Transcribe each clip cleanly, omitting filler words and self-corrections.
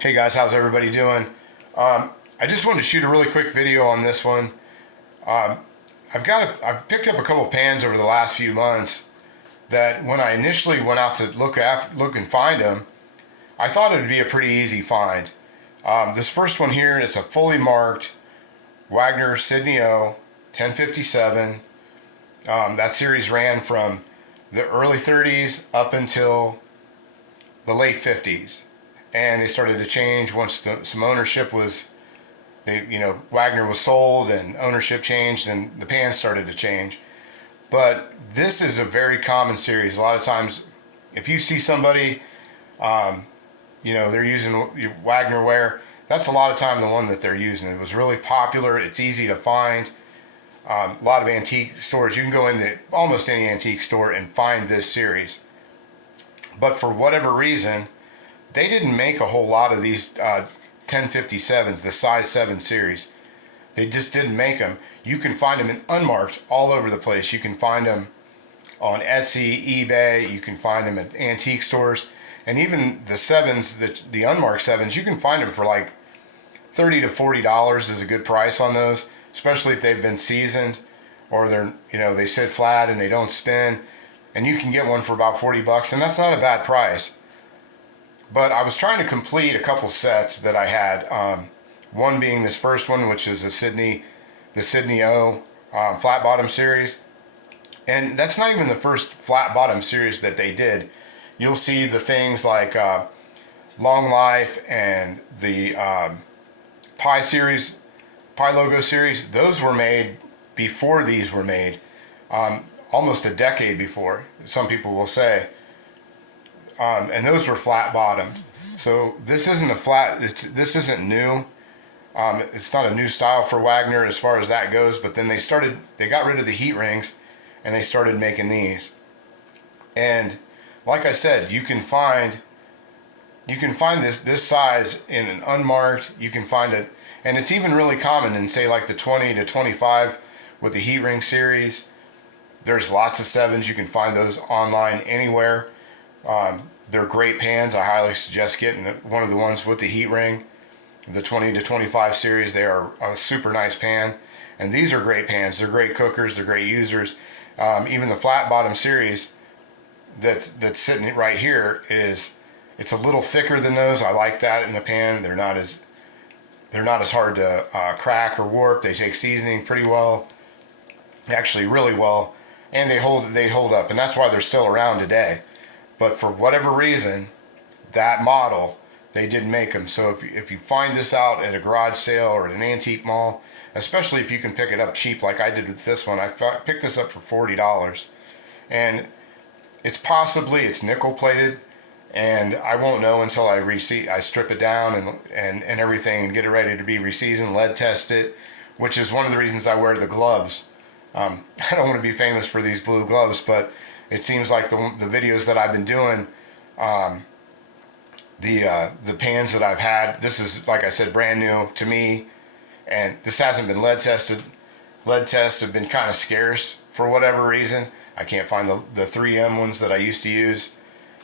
Hey guys, how's everybody doing? I just wanted to shoot a really quick video on this one. I've picked up a couple pans over the last few months that when I initially went out to look and find them, I thought it would be a pretty easy find. This first one here, it's a fully marked Wagner Sidney O 1057. That series ran from the early 30s up until the late 50s, and they started to change once some ownership was, Wagner was sold and ownership changed and the pans started to change. But this is a very common series. A lot of times, if you see somebody, they're using Wagner ware, that's a lot of time the one that they're using. It was really popular. It's easy to find. A lot of antique stores, you can go into almost any antique store and find this series. But for whatever reason, they didn't make a whole lot of these 1057s, the size 7 series. They just didn't make them. You can find them in unmarked all over the place. You can find them on Etsy, eBay. You can find them at antique stores. And even the 7s, the unmarked 7s, you can find them for like $30 to $40 is a good price on those, especially if they've been seasoned or they sit flat and they don't spin. And you can get one for about 40 bucks, and that's not a bad price. But I was trying to complete a couple sets that I had. One being this first one, which is the Sydney O Flat Bottom series. And that's not even the first Flat Bottom series that they did. You'll see the things like Long Life and the Pi Logo series. Those were made before these were made. Almost a decade before, some people will say. And those were flat bottomed. So this isn't this isn't new. It's not a new style for Wagner as far as that goes, but then they got rid of the heat rings and they started making these. And like I said, you can find this size in an unmarked. You can find it, and it's even really common in, say, like the 20 to 25 with the heat ring series. There's lots of 7s. You can find those online anywhere. They're great pans. I highly suggest getting one of the ones with the heat ring. The 20 to 25 series, they are a super nice pan. And these are great pans. They're great cookers. They're great users. Even the flat bottom series that's sitting right here it's a little thicker than those. I like that in the pan. They're not as hard to crack or warp. They take seasoning pretty well, actually really well. And they hold up, and that's why they're still around today. But for whatever reason, that model, they didn't make them. So if you find this out at a garage sale or at an antique mall, especially if you can pick it up cheap like I did with this one, I picked this up for $40. And it's nickel plated, and I won't know until I strip it down and everything and get it ready to be reseasoned, lead test it, which is one of the reasons I wear the gloves. I don't want to be famous for these blue gloves, but it seems like the videos that I've been doing, the pans that I've had, this is, like I said, brand new to me, and this hasn't been lead tested. Lead tests have been kind of scarce for whatever reason. I can't find the 3M ones that I used to use.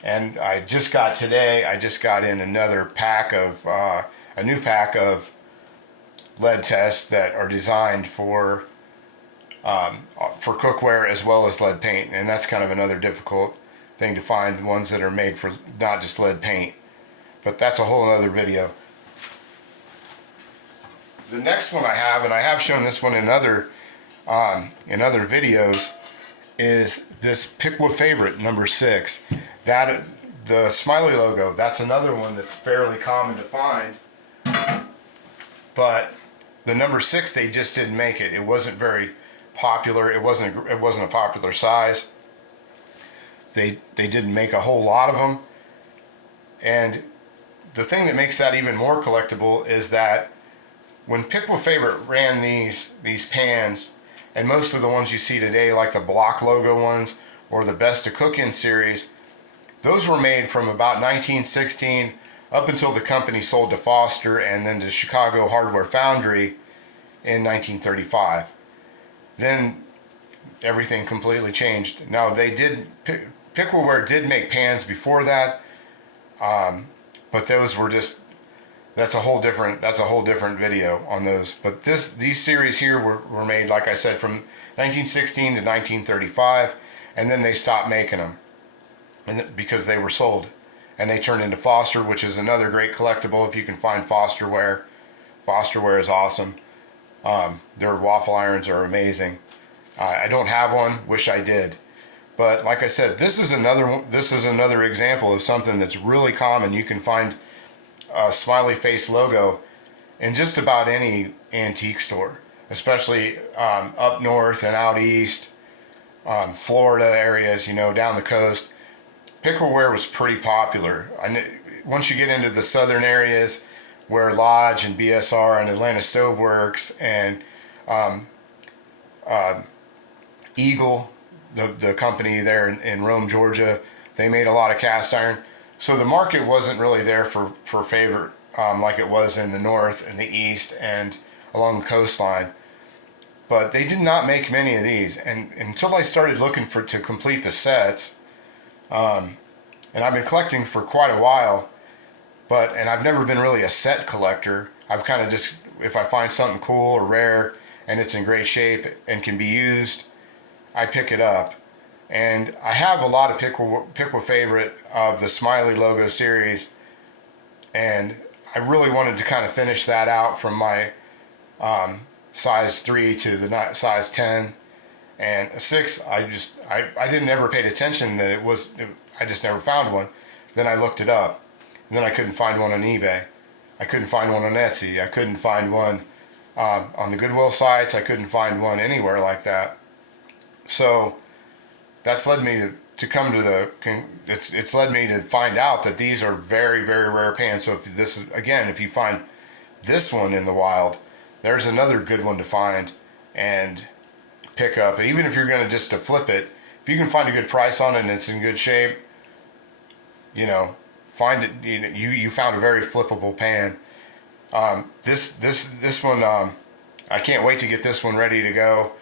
And I just got in another pack of, a new pack of lead tests that are designed for cookware as well as lead paint, and that's kind of another difficult thing to find, ones that are made for not just lead paint. But that's a whole other video. The next one I have, and I have shown this one in other videos, is this Piqua Favorite number 6. The Smiley logo, that's another one that's fairly common to find. But the number 6, they just didn't make it. It wasn't very popular. It wasn't a popular size. They didn't make a whole lot of them. And the thing that makes that even more collectible is that when Piqua Favorite ran these pans, and most of the ones you see today, like the block logo ones or the Best to Cook In series, those were made from about 1916 up until the company sold to Foster and then to Chicago Hardware Foundry in 1935. Then everything completely changed. Now Piqua Ware did make pans before that, but those were just that's a whole different video on those. But these series here were made, like I said, from 1916 to 1935, and then they stopped making them, and because they were sold, and they turned into Foster, which is another great collectible if you can find Foster ware. Foster ware is awesome. Their waffle irons are amazing. I don't have one, wish I did. But like I said, this is another example of something that's really common. You can find a smiley face logo in just about any antique store, especially up north and out east, Florida areas, down the coast. Piqua Ware was pretty popular. Once you get into the southern areas where Lodge and BSR and Atlanta Stove Works and Eagle, the company there in Rome, Georgia, they made a lot of cast iron. So the market wasn't really there for Favorite like it was in the north and the east and along the coastline. But they did not make many of these, and until I started looking to complete the sets, and I've been collecting for quite a while, and I've never been really a set collector. I've kind of just, if I find something cool or rare and it's in great shape and can be used, I pick it up. And I have a lot of Piqua Favorite of the Smiley Logo series, and I really wanted to kind of finish that out from my size 3 to the size 10 and a 6. I didn't ever paid attention that I just never found one. Then I looked it up, and then I couldn't find one on eBay. I couldn't find one on Etsy. I couldn't find one on the Goodwill sites. I couldn't find one anywhere like that. So that's led me to come to it's led me to find out that these are very, very rare pans. So if you find this one in the wild, there's another good one to find and pick up. And even if you're going to flip it, if you can find a good price on it and it's in good shape, find it. You found a very flippable pan. This one, I can't wait to get this one ready to go.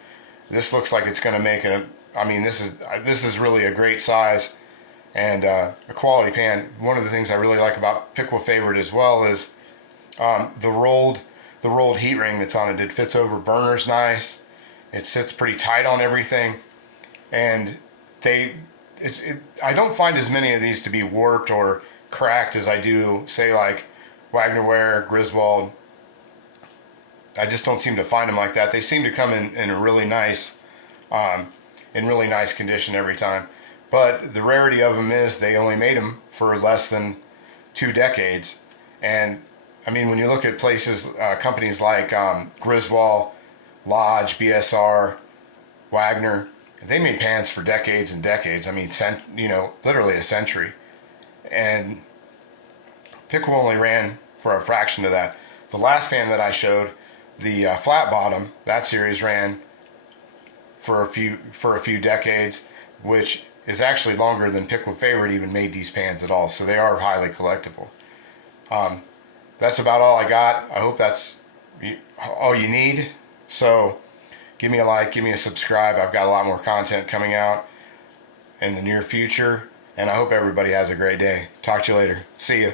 This looks like it's going to make this is really a great size and a quality pan. One of the things I really like about Piqua Favorite as well is the rolled heat ring that's on it. It fits over burners nice. It sits pretty tight on everything, and I don't find as many of these to be warped or cracked as I do, say, like Wagner Ware, Griswold. I just don't seem to find them like that. They seem to come in a really nice condition every time. But the rarity of them is they only made them for less than 2 decades. And I mean, when you look at companies like Griswold, Lodge, BSR, Wagner, they made pans for decades and decades. I mean, literally a century. And Piqua only ran for a fraction of that. The last pan that I showed, the Flate Bottom, that series ran for a few decades, which is actually longer than Piqua Favorite even made these pans at all. So they are highly collectible. That's about all I got. I hope that's all you need. So give me a like, give me a subscribe. I've got a lot more content coming out in the near future, and I hope everybody has a great day. Talk to you later. See you.